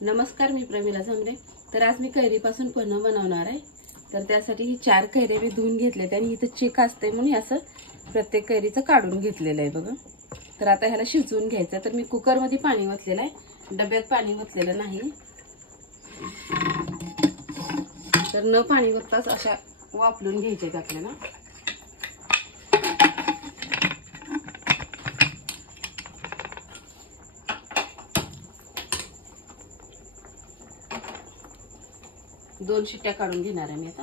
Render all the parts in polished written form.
नमस्कार, मी प्रमिला झांबरे। तर आज मी कैरीपासून पन्ह बनवणार आहे। तर त्यासाठी ही 4 कैऱ्या मी धुवून घेतल्यात आणि इथे चीक असते म्हणून असं प्रत्येक कैरीचं काढून घेतलेलं आहे बघा। तर आता ह्याला शिजवून घ्यायचं। तर मी कुकर मध्ये पाणी ओतलेलं आहे, डब्यात पाणी ओतलेलं नाही। तर न पाणी ओतताच अशा वाफलून घ्यायचे आपल्याला। दोन शिट्ट्या काढून घेणार आहे मी आता।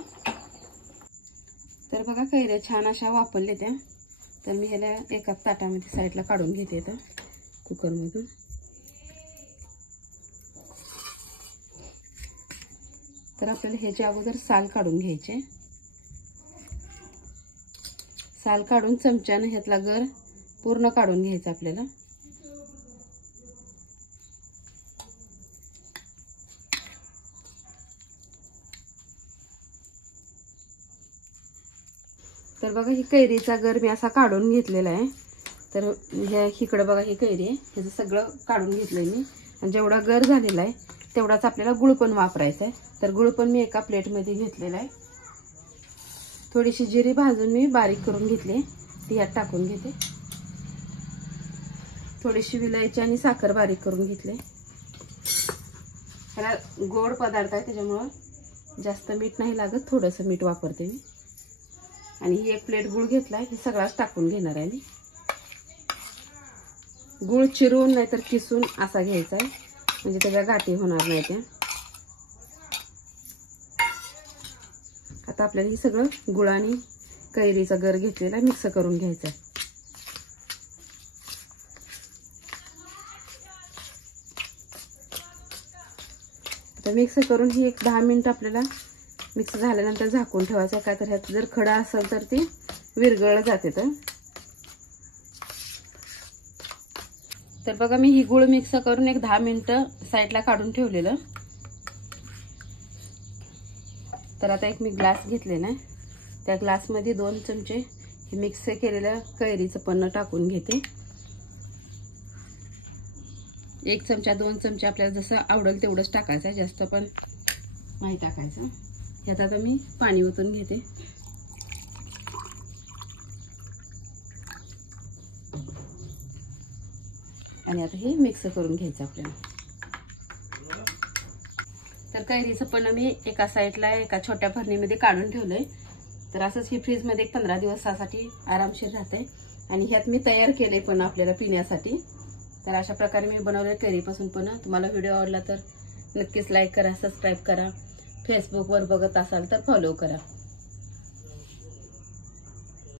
तर बघा कैऱ्या छान अशा वाफरल्या त्या। तर मी ह्याला एका ताटामध्ये साईडला काढून घेते आता कुकर मधून। तर आपल्याला ह्याच्या अगोदर साल काढून घ्यायचे। साल काढून चमच्याने ह्यातला गर पूर्ण काढून घ्यायचा आपल्याला। तर बघा ही कैरीचा गर मी असा काढून घेतलेला आहे। तर ह्या इकडे बघा ही कैरी आहे, ह्याचं सगळं काढून घेतलंय मी। आणि जेवढा गर झालेला आहे तेवढाच आपल्याला गुळ पण वापरायचा आहे। तर गुळ पण मी एका प्लेटमध्ये घेतलेला आहे। थोडीशी जिरी भाजून मी बारीक करून घेतली, ती यात टाकून घेते। थोडीशी विलायची आणि साखर बारीक करून घेतले। ह्याला गोड पदार्थ आहे त्याच्यामुळे जास्त मीठ नाही लागत, थोडंसं मीठ वापरते मी। आणि ही एक प्लेट गुळ घेतलाय, हे सगळाच टाकून घेणार आहे मी। गुळ चिरून नाहीतर किसून असा घ्यायचा आहे, म्हणजे त्याच्या गाठी होणार नाही त्या। आता आपल्याला हे सगळं गुळ आणि कैरीचा गर घेतलेला मिक्स करून घ्यायचा आहे। आता मिक्स करून ही एक 10 मिनिट आपल्याला मिक्स झाल्यानंतर झाकून ठेवायचं, का तर ह्यात जर खडा असेल तर ती विरघळलं जाते। तर बघा मी ही गुळ मिक्स करून एक 10 मिनिटं साईडला काढून ठेवलेलं। तर आता एक मी ग्लास घेतलेला आहे, त्या ग्लासमध्ये 2 चमचे हे मिक्स केलेलं कैरीचं पन्ह टाकून घेते। 1 चमचा 2 चमचे आपल्याला जसं आवडेल तेवढंच टाकायचं, जास्त पण नाही टाकायचं। यात आता मी पाणी ओतून घेते। आणि आता हे मिक्स करून घ्यायचं आपल्याला। तर कैरीचं पन्ह मी एका साईडला एका छोट्या भरणीमध्ये काढून ठेवलंय। तर असंच ही फ्रीज मध्ये 15 दिवसासाठी आरामशीर राहते। आणि ह्यात मी तयार केले पण आपल्याला पिण्यासाठी। तर अशा प्रकारे मी बनवले कैरीपासून पन्ह। तुम्हाला व्हिडिओ आवडला तर नक्कीच लाईक करा, सबस्क्राईब करा। फेसबुकवर बघत असाल तर फॉलो करा।